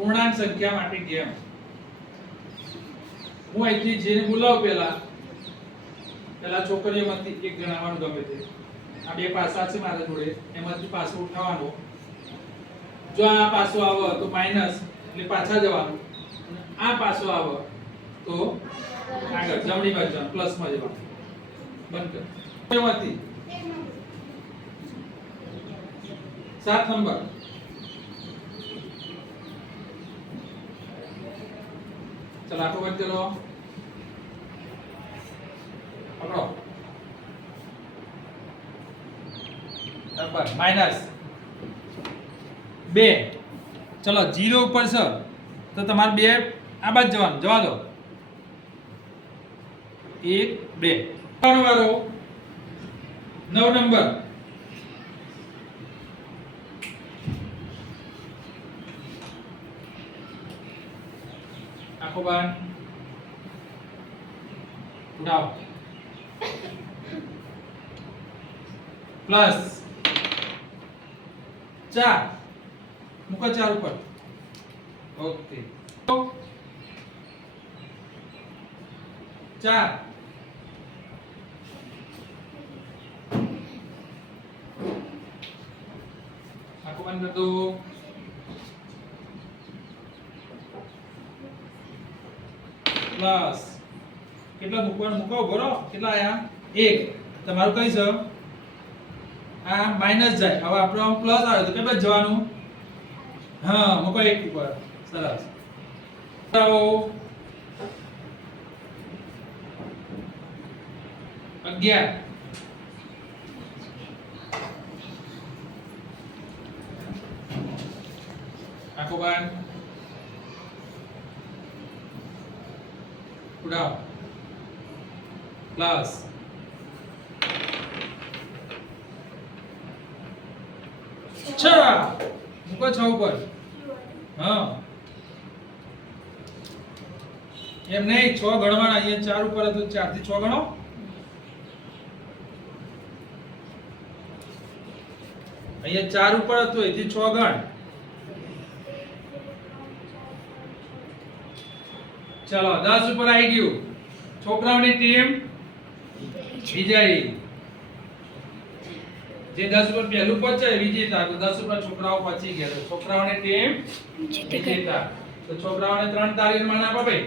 પૂર્ણાંક સંખ્યા માટે ગેમ. હું અહીંથી જેને બોલાવું પેલા પહેલા છોકરીઓમાંથી એક જણાવવાનું ગમે તે. આ બે પાસા છે મારા જોડે. એમાંથી પાસો ઉઠાવવાનો. જો આ પાસો આવે તો માઇનસ એટલે પાછા જવાનું. આ પાસો આવે તો આગળ, જમણી બાજુ જવાનું પ્લસમાં જવાનું. બંધ કર. એમાંથી સાત નંબર. ચલો આટલું વચ્ચે લો પકડો માઇનસ બે ચલો જીરો ઉપર છે તો તમારે બે આ બાજુ જવાનું જવા દો એક બે વાળો નવ નંબર આખો બાર ઉડાવ પ્લસ ચાર મૂકો ચાર ઉપર ઓકે ચાર આખો પ્લસ કેટલા મૂકવાનું? મૂકો બરો કેટલા આયા? એક. તમારું કઈ છે? આ માઇનસ જાય. હવે આપણે આમ પ્લસ આવે તો કેટલા જવાનું? હા, મૂકો એક ઉપર. સરસ. આવો અગિયાર. આખો બાર. ઉડાવ પ્લસ છ મૂકો છ ઉપર હા એમ નહીં, છ ગણવાના, અહીંયા ચાર ઉપર હતું ચારથી છ ગણો. અહીંયા ચાર ઉપર હતું, એથી છ ગણ. ચલો 10 ઉપર આવી ગયું. છોકરાઓની ટીમ વિજયી. જે દસ ઉપર પહેલું પહોંચે વિજેતા. તો દસ ઉપર છોકરાઓ પહોંચી ગયા. છોકરાઓની ટીમ વિજેતા. તો છોકરાઓને ત્રણ તારીખ માન આપો ભાઈ.